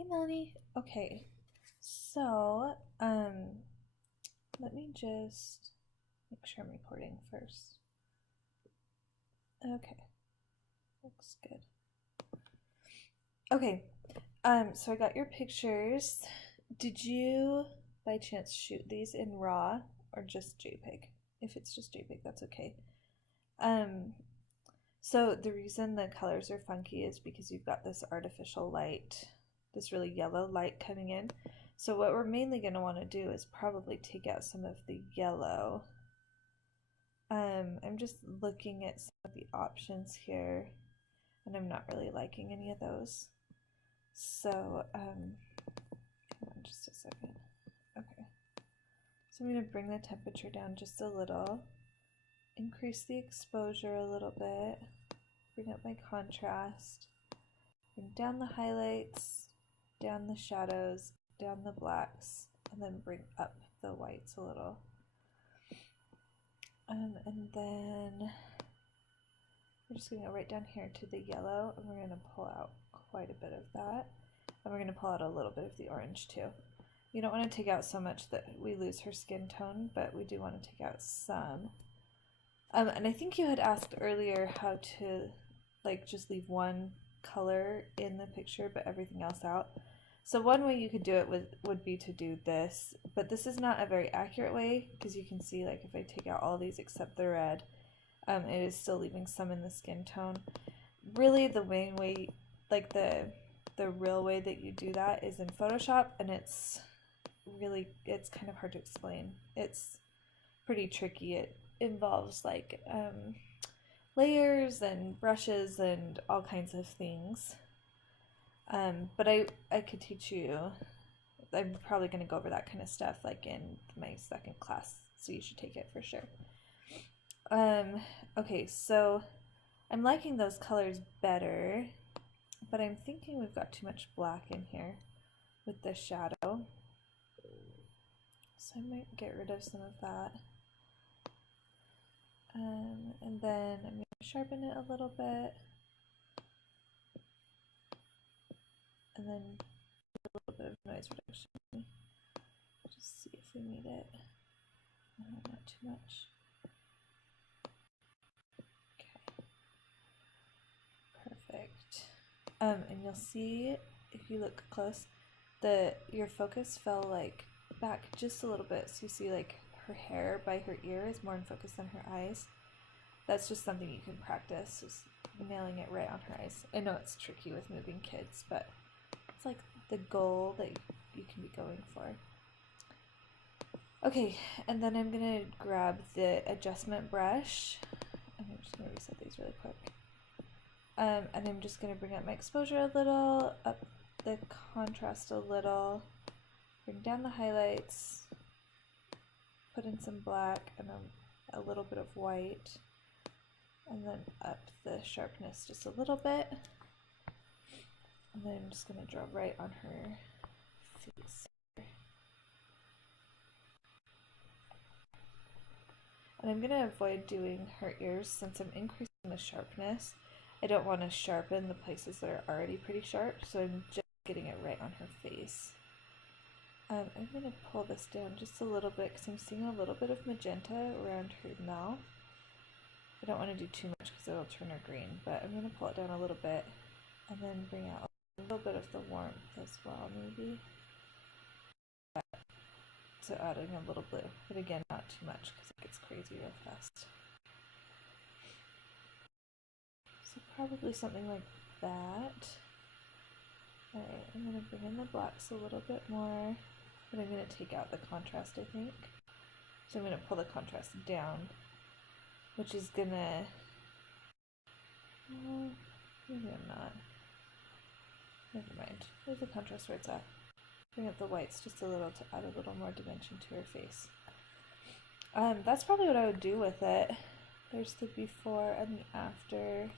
Hey Melanie. Okay, so let me just make sure I'm recording first. Okay, looks good. Okay, so I got your pictures. Did you by chance shoot these in RAW or just JPEG? If it's just JPEG, that's okay. Um, so the reason the colors are funky is because you've got this artificial light, this really yellow light coming in. So what we're mainly going to want to do is probably take out some of the yellow. I'm just looking at some of the options here, and I'm not really liking any of those. So, hold on just a second. Okay. So I'm going to bring the temperature down just a little, increase the exposure a little bit, bring up my contrast, bring down the highlights, down the shadows, down the blacks, and then bring up the whites a little. And then we're just going to go right down here to the yellow, and we're going to pull out quite a bit of that. And we're going to pull out a little bit of the orange too. You don't want to take out so much that we lose her skin tone, but we do want to take out some. And I think you had asked earlier how to just leave one color in the picture but everything else out. So one way you could do it would be to do this, but this is not a very accurate way because you can see if I take out all these except the red, it is still leaving some in the skin tone. Really the main way, the real way that you do that is in Photoshop, and it's kind of hard to explain. It's pretty tricky. It involves layers and brushes and all kinds of things. But I could teach you. I'm probably going to go over that kind of stuff in my second class, so you should take it for sure. Okay, so I'm liking those colors better, but I'm thinking we've got too much black in here with the shadow. So I might get rid of some of that. And then I'm going to sharpen it a little bit. And then a little bit of noise reduction. Just see if we need it. Not too much. Okay. Perfect. And you'll see, if you look close, your focus fell back just a little bit. So you see her hair by her ear is more in focus than her eyes. That's just something you can practice, just nailing it right on her eyes. I know it's tricky with moving kids, but it's the goal that you can be going for. Okay, and then I'm gonna grab the adjustment brush. I'm just gonna reset these really quick. And I'm just gonna bring up my exposure a little, up the contrast a little, bring down the highlights, put in some black and a little bit of white, and then up the sharpness just a little bit. And then I'm just going to draw right on her face. And I'm going to avoid doing her ears since I'm increasing the sharpness. I don't want to sharpen the places that are already pretty sharp, so I'm just getting it right on her face. I'm going to pull this down just a little bit because I'm seeing a little bit of magenta around her mouth. I don't want to do too much because it'll turn her green, but I'm going to pull it down a little bit and then bring out a little bit of the warmth as well, maybe. So adding a little blue, but again, not too much because it gets crazy real fast. So probably something like that. Alright, I'm going to bring in the blacks a little bit more, but I'm going to take out the contrast, I think. So I'm going to pull the contrast down, which is going to... maybe I'm not. Never mind. There's the contrast where it's at. Bring up the whites just a little to add a little more dimension to her face. That's probably what I would do with it. There's the before and the after.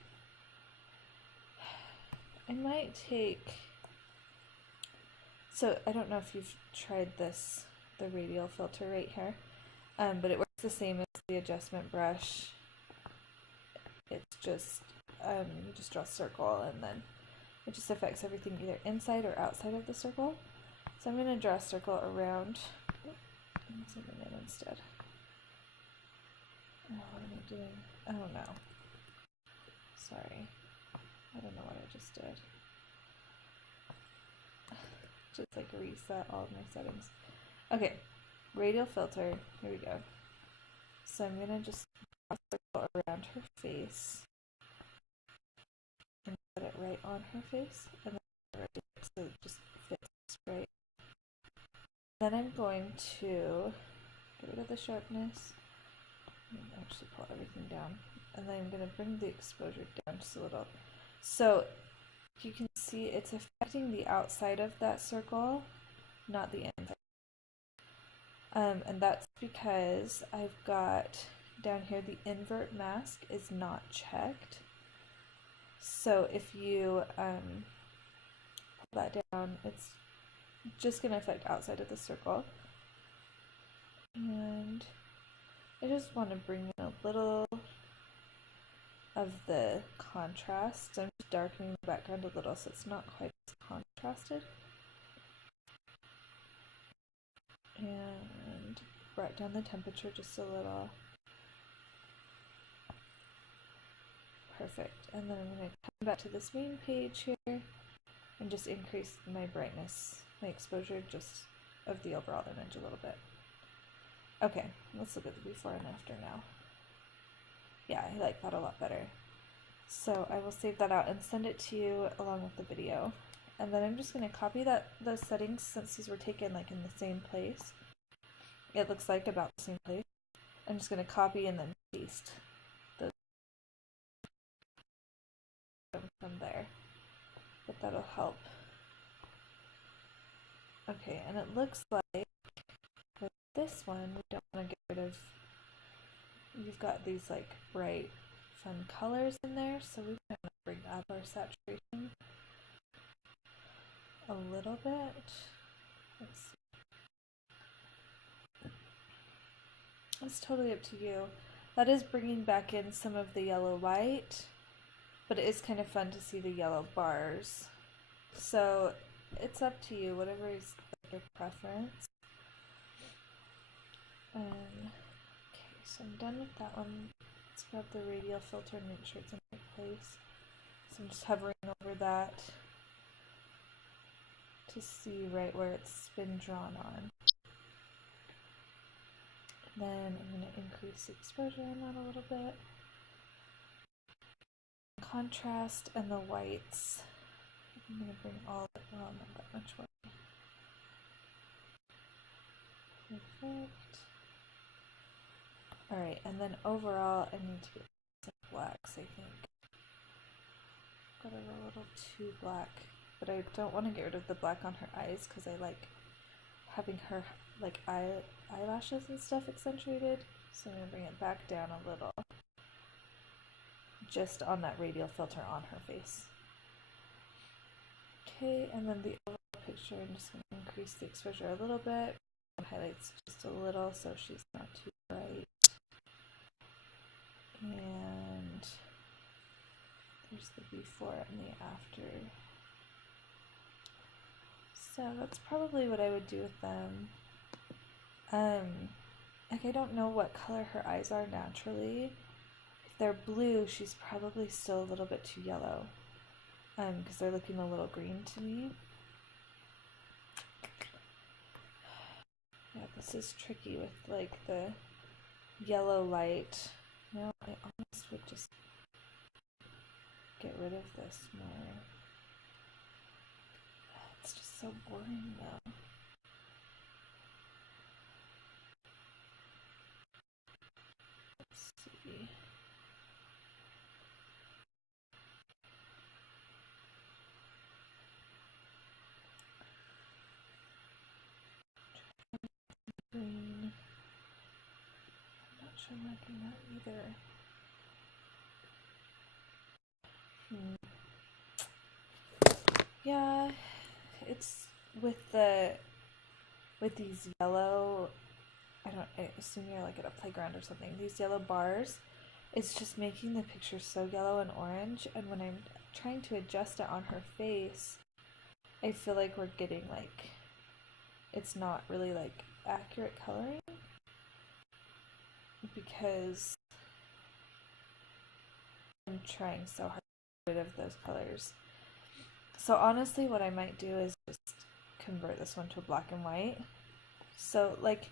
I might take... So I don't know if you've tried this, the radial filter right here, but it works the same as the adjustment brush. It's just, you just draw a circle and then It just affects everything either inside or outside of the circle. So I'm going to draw a circle around. I'm zooming in instead. Oh, what am I doing? Oh no. Sorry. I don't know what I just did. Just like reset all of my settings. Okay, radial filter. Here we go. So I'm going to just draw a circle around her face and put it right on her face, and then so it just fits right. Then I'm going to get rid of the sharpness and actually pull everything down, and then I'm going to bring the exposure down just a little. So you can see it's affecting the outside of that circle, not the inside. And that's because I've got down here the invert mask is not checked. So if you pull that down, it's just going to affect outside of the circle. And I just want to bring in a little of the contrast. So I'm just darkening the background a little so it's not quite as contrasted. And brought down the temperature just a little. Perfect. And then I'm going to come back to this main page here and just increase my brightness, my exposure just of the overall image a little bit. Okay, let's look at the before and after now. Yeah, I like that a lot better. So I will save that out and send it to you along with the video. And then I'm just going to copy those settings, since these were taken like in the same place. It looks like about the same place. I'm just going to copy and then paste those from there. But that'll help. Okay, and it looks like with this one, we don't want to get rid of, you've got these like bright, fun colors in there, so we want to bring up our saturation a little bit. Let's see. It's totally up to you. That is bringing back in some of the yellow light, but it is kind of fun to see the yellow bars. So it's up to you, whatever is your preference. Okay, so I'm done with that one. Let's grab the radial filter and make sure it's in the right place. So I'm just hovering over that to see right where it's been drawn on. Then I'm going to increase the exposure on that a little bit. Contrast and the whites. I'm going to bring all of it, well, not that much white. Perfect. Alright, and then overall I need to get some blacks, I think. Got it a little too black, but I don't want to get rid of the black on her eyes because I like having her like eyelashes and stuff accentuated. So I'm going to bring it back down a little, just on that radial filter on her face. Okay, and then the overall picture, I'm just going to increase the exposure a little bit, highlights just a little so she's not too bright. And there's the before and the after. So that's probably what I would do with them. Like I don't know what color her eyes are naturally. If they're blue, she's probably still a little bit too yellow. Because they're looking a little green to me. Yeah, this is tricky with like the yellow light. No, I almost would just get rid of this more. It's just so boring though. Let's see. Green. I'm not sure I'm liking that either. Yeah, it's with these yellow, I assume you're like at a playground or something. These yellow bars, it's just making the picture so yellow and orange, and when I'm trying to adjust it on her face, I feel like we're getting like, it's not really like accurate coloring because I'm trying so hard to get rid of those colors. So honestly, what I might do is just convert this one to a black and white. So like,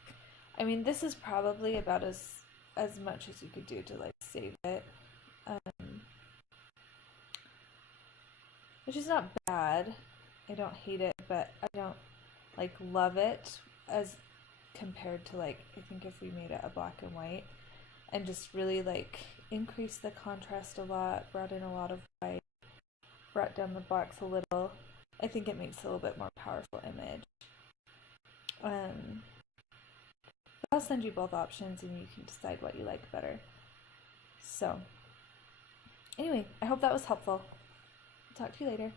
I mean, this is probably about as much as you could do to like save it, which is not bad. I don't hate it, but I don't like love it as compared to like, I think if we made it a black and white and just really like increased the contrast a lot, brought in a lot of white, brought down the blacks a little, I think it makes a little bit more powerful image. I'll send you both options and you can decide what you like better. So anyway, I hope that was helpful. Talk to you later.